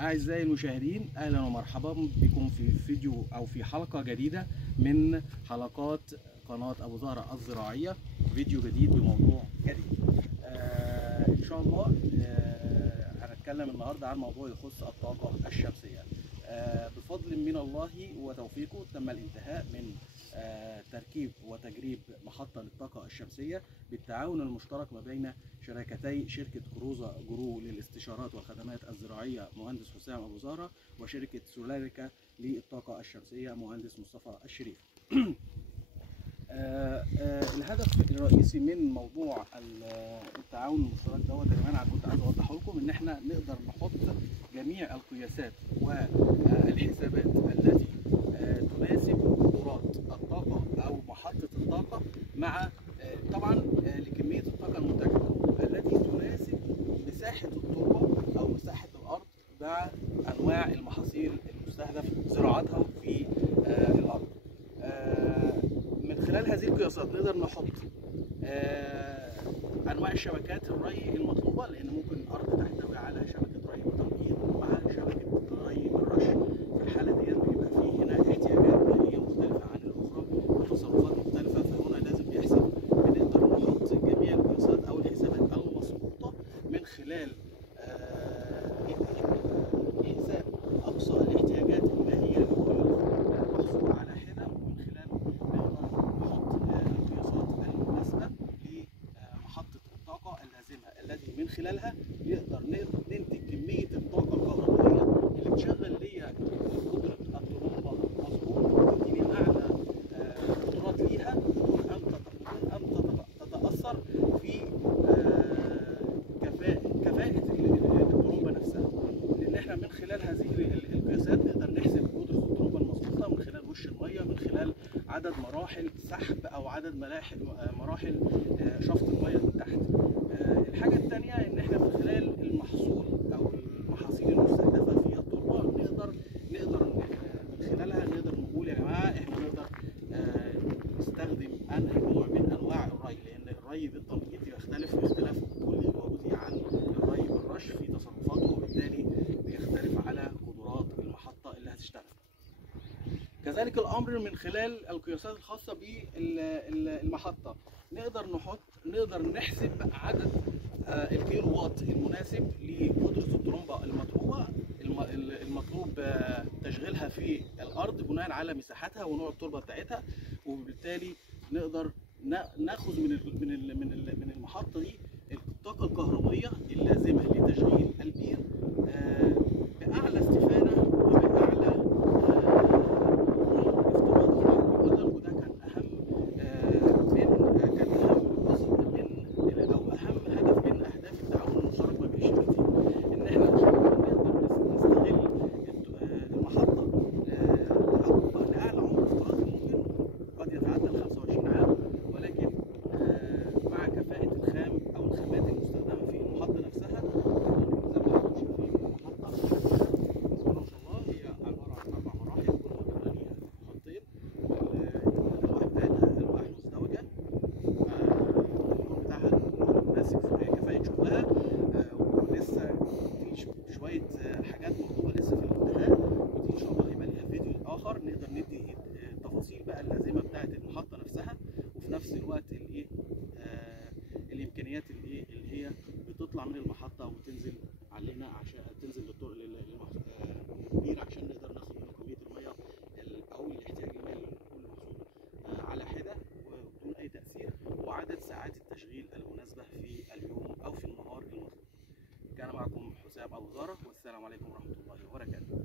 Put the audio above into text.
أعزائي المشاهدين، أهلا ومرحبا بكم في فيديو أو في حلقة جديدة من حلقات قناة أبو زهرة الزراعية. فيديو جديد بموضوع جديد. إن شاء الله هنتكلم النهاردة عن موضوع يخص الطاقة الشمسية. بفضل من الله وتوفيقه تم الانتهاء من تركيب وتجريب محطة للطاقة الشمسية بالتعاون المشترك ما بين شركتي شركة كروزا جرو للاستشارات والخدمات الزراعية مهندس حسام أبو زهرة، وشركة سولاريكا للطاقة الشمسية مهندس مصطفى الشريف. الهدف الرئيسي من موضوع التعاون المشترك دوت يا جماعه، انا كنت عايز اوضحه لكم ان احنا نقدر نحط جميع القياسات والحسابات التي تناسب قدرات الطاقه او محطه الطاقه مع طبعا لكميه الطاقه المنتجه التي تناسب مساحه التربه او مساحه الارض مع انواع المحاصيل المستهدف زراعتها في الارض. من خلال هذه القياسات نقدر نحط انواع الشبكات الري المطلوبه، لان ممكن الارض تحتوي على شبكه ري وتنقيط مع شبكه ري بالرش. في الحاله ديت بيبقى فيه هنا احتياجات مائيه مختلفه عن الاخرى وتصرفات مختلفه، فهنا لازم يحسب بنقدر نحط جميع القياسات او الحسابات المظبوطه من خلال حساب اقصى الاحتياجات المائيه لكل محصول على حده، ومن خلاله نقدر نحط القياسات المناسبه لمحطه الطاقه اللازمه التي من خلالها نقدر ننتج كميه الطاقه الكهربائيه اللي تشغل ليا قدره الطرمبه مظبوط وتديني اعلى قدرات ليها بدون ان تتاثر في كفاءه الطرمبه نفسها. لان احنا من خلال هذه القياسات نقدر نحسب قدره الطرمبه المظبوطه من خلال وش الميه، من خلال عدد مراحل سحب او عدد مراحل شفط الميه من تحت. الحاجه الثانيه ان احنا من خلال المحصول او المحاصيل المستهدفه في التربه نقدر من خلالها نقدر نقول يا جماعه احنا نقدر نستخدم انهي نوع من انواع الري، لان الري بالتنقيط يختلف اختلاف كلي وجزئي عن الري بالرش في تصرفاته، وبالتالي بيختلف على قدرات المحطه اللي هتشتغل. كذلك الامر من خلال القياسات الخاصه بالمحطه نقدر نحسب عدد الكيلو وات المناسب لقدره الطرمبه المطلوب تشغيلها في الارض بناء على مساحتها ونوع التربه بتاعتها، وبالتالي نقدر ناخذ من المحطه دي الطاقه الكهربائيه اللازمه لتشغيل البير باعلى استفاده وباعلى وده كان اهم جزء من او اهم هدف من اهداف التعاون المشترك ما بين الشركتين، ان احنا نقدر نستغل المحطه لاعلى عمر افتراضي ممكن قد يتعدى ال 25 عام، ولكن مع كفاءه الخام او الخامات المستخدمه في المحطه نفسها. زي ما حضراتكم شايفين المحطه بسم الله ما شاء الله هي عباره عن 4 مراحل، كل مرحله ليها خطين، الالواح بتاعتها الواح مزدوجه، اللون بتاعها مناسب كفاءه شغلها، ولسه في شويه حاجات مطلوبه لسه في الانتهاء، ودي ان شاء الله هيبقى ليها فيديو اخر نقدر ندي التفاصيل بقى اللازمه بتاعه المحطه نفسها، وفي نفس الوقت الايه الامكانيات اللي هي بتطلع من المحطه وتنزل علينا عشان تنزل للبير عشان نقدر ناخد منه كميه الميه او الاحتياج المائي لكل محصول على حده وبدون اي تاثير، وعدد ساعات التشغيل المناسبه في اليوم او في النهار المطلوب. كان معكم حسام أبو زهرة، والسلام عليكم ورحمه الله وبركاته.